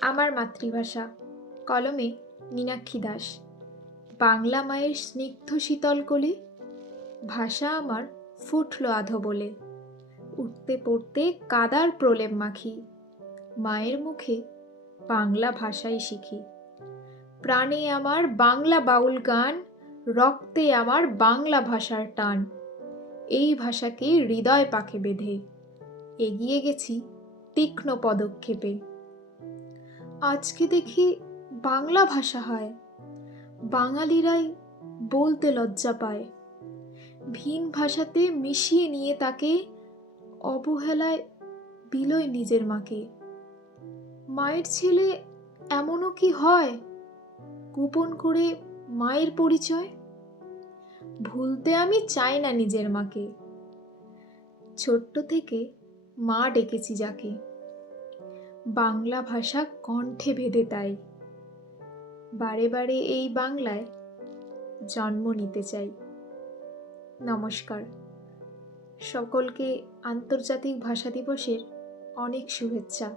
আমার মাতৃভাষা। কলমে মীনাক্ষী দাস। বাংলা মায়ের স্নিগ্ধ শীতল কোলে, ভাষা আমার ফুটল আধো বলে। উঠতে পড়তে কাদার প্রলেপ মাখি, মায়ের মুখে বাংলা ভাষাই শিখি। প্রাণে আমার বাংলা বাউল গান, রক্তে আমার বাংলা ভাষার টান। এই ভাষাকে হৃদয় পাকে বেঁধে এগিয়ে গেছি তীক্ষ্ণ পদক্ষেপে। আজকে দেখি বাংলা ভাষা হয়, বাঙালিরাই বলতে লজ্জা পায়। ভিন ভাষাতে মিশিয়ে নিয়ে তাকে অবহেলায় বিলোয় নিজের মাকে। মায়ের ছেলে এমনও কি হয়, গোপন করে মায়ের পরিচয়? ভুলতে আমি চাই না নিজের মাকে, ছোট্ট থেকে মা ডেকেছি যাকে। বাংলা ভাষা কণ্ঠে ভেদে তাই বারে বারে এই বাংলায় জন্ম নিতে চাই। নমস্কার, সকলকে আন্তর্জাতিক ভাষা দিবসের অনেক শুভেচ্ছা।